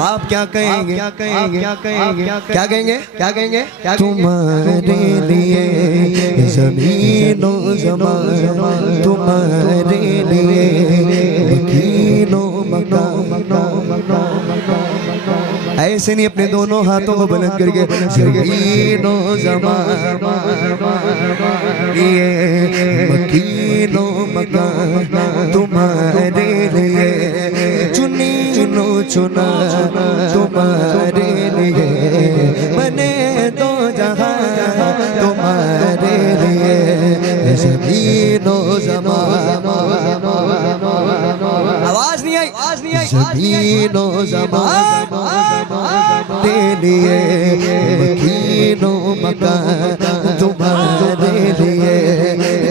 आप क्या कहेंगे? क्या कहेंगे? क्या कहेंगे? क्या कहेंगे? क्या कहेंगे? तुम्हारे लिए ज़मीनो ज़मान, तुम्हारे लिए मकीनो मकान। ऐसे नहीं, अपने दोनों हाथों को बुलंद करके ज़मीनो ज़मान, ये मकीनो मकान तुम्हारे लिए, चुनी चुनो चुना तुम्हारे लिए, बने दो जहां तुम्हारे लिए, ज़मीनो ज़मान। आवाज नहीं आई, ज़मीनो ज़मान तेरे लिए, मकीनो मकान तुम्हारे लिए,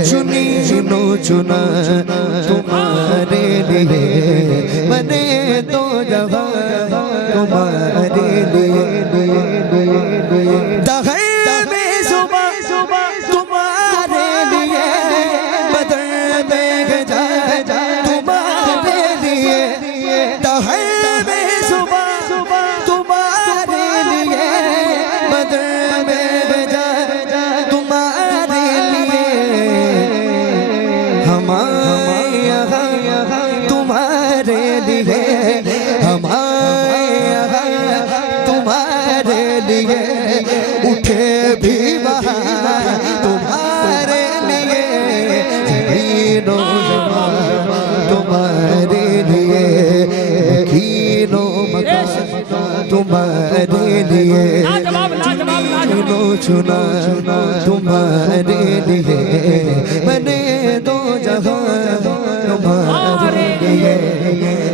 चुनी चुनो चुना तुम्हारे लिए, बने दो जहां तुम्हारे लिए। दहर में सुबह तुम्हारे लिए, बदर में गजा तुम्हारे लिए, दहर में सुबह तुम्हारे लिए, बदर में गजा तुम्हारे लिए, हमारे यहाँ तुम्हारे लिए, हमारे यहाँ तुम्हारे लिए, उठे भी वहाँ तुम्हारे लिए, ज़मीनो ज़मान तुम्हारे लिए, मकीनो मकान तुम्हारे लिए, चुनो चुना तुम्हारे लिए, बने दो जहां तुम्हारे लिए।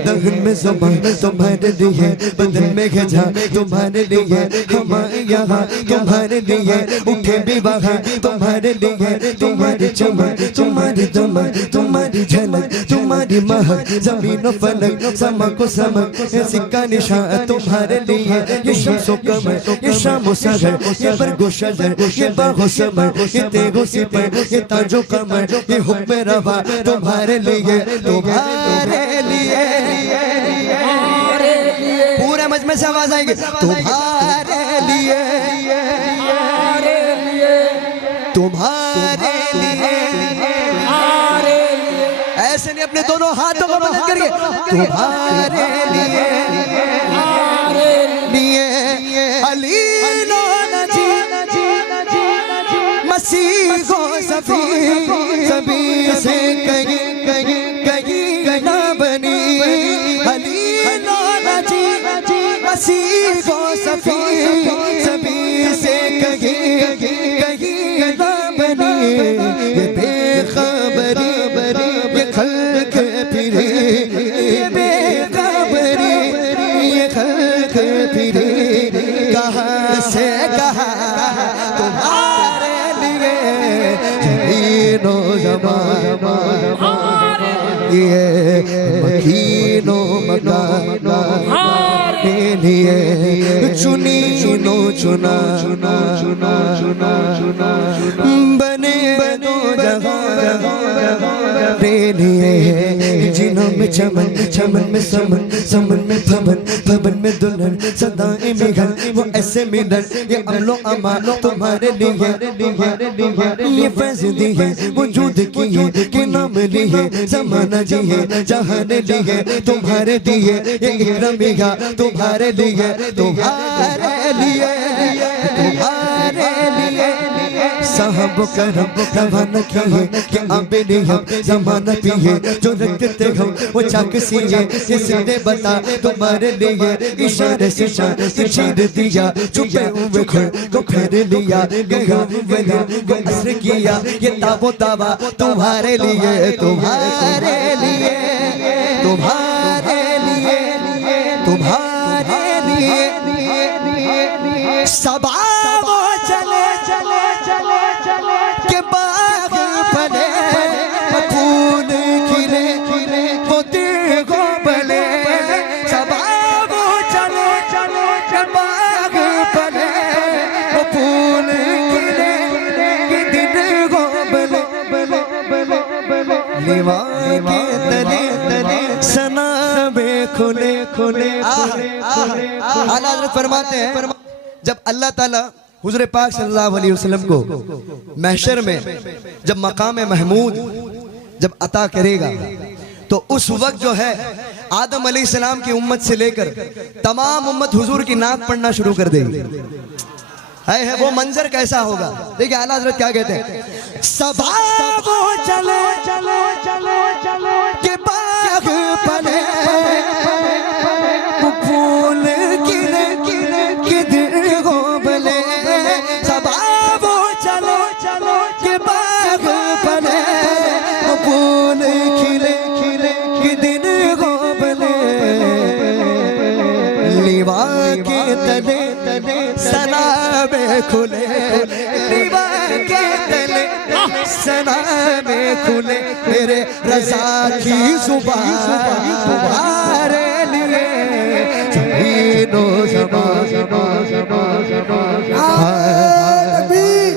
दहन में ज़बान तुम्हारे लिए, बदन में गजा तुम्हारे लिए, हमारे यहाँ तुम्हारे लिए, उठे भी वहाँ तुम्हारे लिए, तुम्हारी चमक तुम्हारी दमक तुम्हारी झलक तुम्हारी महक, ज़मीन फलक समक समक, ये सिक्का निशान तुम्हारे लिए, ये शम्सो कमर ये शामो सहर, ये बरगो शजर ये बागो समर, ये तेगो सिपर ये ताजो कमर, ये हुक्म रवा तुम्हारे लिए, तुम्हारे लिए, पूरे मजमे से आवाज आएगी, तुम्हारे लिए, तुम्हारे लिए, ऐसे नहीं, अपने दोनों हाथों को बुलंद करके तुम्हारे लिए, अली नो नजी मसीह को सफी सभी से कहीं ना बनी, अली नो नजी मसीह को सफी सभी से कहीं ना बनी, ये बेखबरी ये खल्क फिरे, ये बेखबरी ये खल्क फिरे, कहाँ से कहाँ तुम्हारे लिए, ज़मीनो ज़मान ये मकीनो मकान के लिए, चुनी चुनो चुना बने दो जहां तेरे लिए, जिनों में चमन चमन में समन समन में फबन फबन में दुल्हन, सदाएं में घर वो ऐसे मिलन, ये अमलो अमा तुम्हारे लिए, ये फैज़ दी है वजूद की है कि नाम ली है, ज़माना जी है जहान ली है तुम्हारे दिए, ये इकरामिया तुम्हारे लिए, तुम्हारे लिए, तुम्हारे लिए, साहब करम रवाना किए कि आबे हम ज़माना पिए, जो रखते हम वो चाक सिए, ये सिद्दे बता तुम्हारे लिए, इशारे से शान चीर दिया, चुपे हुए खड़ को फेर लिया, गया वला को असर किया, ये ताबो ताबा तुम्हारे लिए, तुम्हारे लिए, तुम्हारे लिए, तुम्हारे लिए, सबा वो चले के बाग फले, फूल खिले वो दिल बले, सबा वो चले के बाग फले, वो फूल खिले के दिल बले, लिवा के तले सना बे खुले खुले, आला हज़रत फरमाते हैं जब अल्लाह ताला हुज़ूर पाक सल्लल्लाहु अलैहि वसल्लम को महशर में जब मकाम महमूद जब अता करेगा तो उस वक्त जो है आदम अलैहिस्सलाम की उम्मत से लेकर तमाम उम्मत हुजूर की नात पढ़ना शुरू कर देगी। है वो मंजर कैसा होगा? देखिए आला हज़रत क्या कहते हैं, सबा वो चलो चलो चलो चलो के बाग बने फूल खिले खिले किधर हो बले, सबा वो चलो चलो के बाग बने फूल खिले खिले किधर हो बले, लीवा के तले तले सलाबे खुले, लीवा के तले सना में खुले, तेरे रज़ा की ज़ुबान तुम्हारे लिए ज़मीनो तकबीर,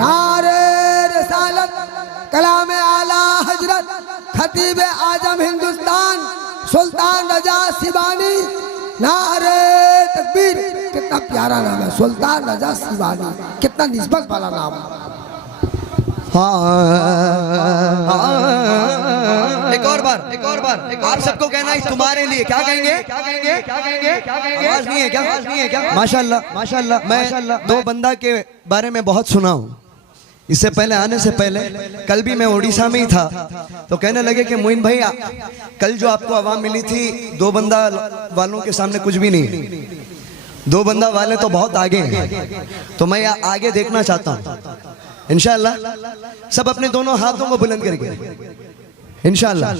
नारे रिसालत, कलाम आला हजरत खतीब आजम हिंदुस्तान सुल्तान रजा सिवानी, नारे तकबीर। कितना प्यारा नाम है सुल्तान रजा सिवानी, कितना निस्बत वाला नाम है। एक और बार आप सबको कहना है तुम्हारे लिए। क्या कहेंगे? आवाज नहीं है क्या? माशाल्लाह मैं दो बंदा के बारे में बहुत सुना हूँ। इससे पहले आने से पहले कल भी मैं उड़ीसा में ही था तो कहने लगे कि मोइन भाई कल जो आपको आवाम मिली थी दो बंदा वालों के सामने कुछ भी नहीं, दो बंदा वाले तो बहुत आगे हैं, तो मैं आगे देखना चाहता हूँ इंशाअल्लाह। सब अपने दोनों हाथों को बुलंद करके इंशाअल्लाह।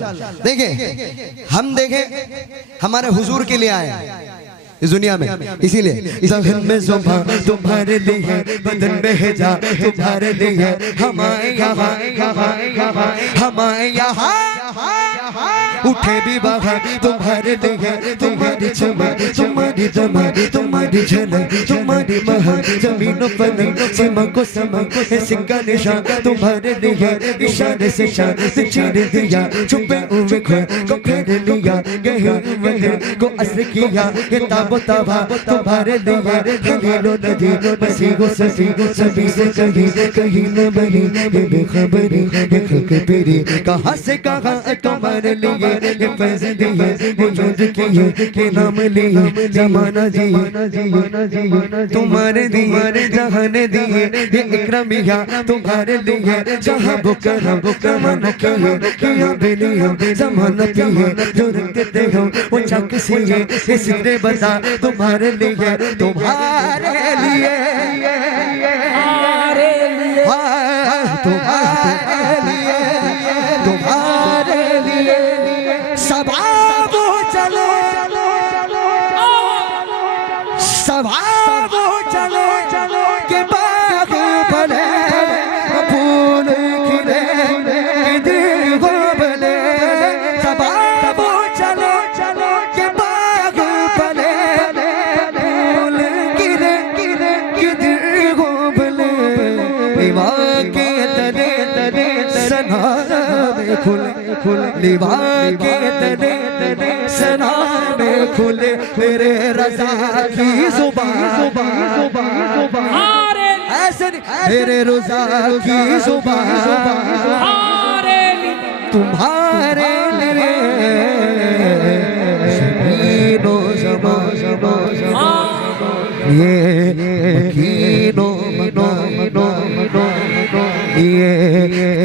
देखिए हम देखें हमारे हुजूर के लिए आए इस दुनिया में, इसीलिए ज़हन में ज़ुबान तुम्हारे लिए, बदन में हिजा तुम्हारे लिए, हमारे यहाँ उठे भी बाहर तुम्हारे लिए, तुम्हारी चमक तुम्हारी दमक तुम्हारी झलक तुम्हारी महक, जमीनों पर सीमा को समक सिक्का निशान तुम्हारे लिए, इशारे से शान से चीर दिया, छुपे हुए को फेर लिया, गहे वजह को असर किया, ये ताबो ताबा तुम्हारे लिए, खलीलो नदी बसी गो ससी सभी से कहीं न बनी, ये बेखबरी ये खल्क पेरी, कहाँ से कहाँ तुम्हारे लिए, ये फैज़ दिए वजूद किए के नाम लिए, जमाना जिए तुम्हारे दिए, जहाने दिए, ये इकरामिया तुम्हारे लिए, जहाँ बुकरम मन किया बेलिया, जमाना पिए जो रंग देते हो वो चक सिए, ये सिद्रे बता तुम्हारे लिए, तुम्हारे लिए तुम्हारे लिए सबाबो चलो सबाबो चलो के बाग बने फूल खिले किधर हो बले, सबाबो चलो के बाग बने फूल खिले किधर हो बले, लीवा के तले तले सना में खुले, लीवा के तले तले सना में खुले, तेरे रज़ा की ज़ुबान ऐसे तेरे रज़ा की ज़ुबान तुम्हारे लिए, ज़मीनो ये मकीनो ये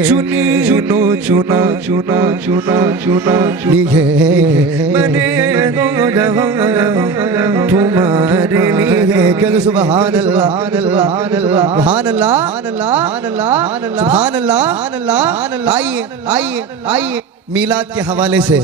चुनी चुनो चुना चुना चुना चुना लिए, मैंने दो जहां तुम्हारे लिए, कहते सुभान अल्लाह सुभान अल्लाह। आइए आइए आइए मीलाद के हवाले से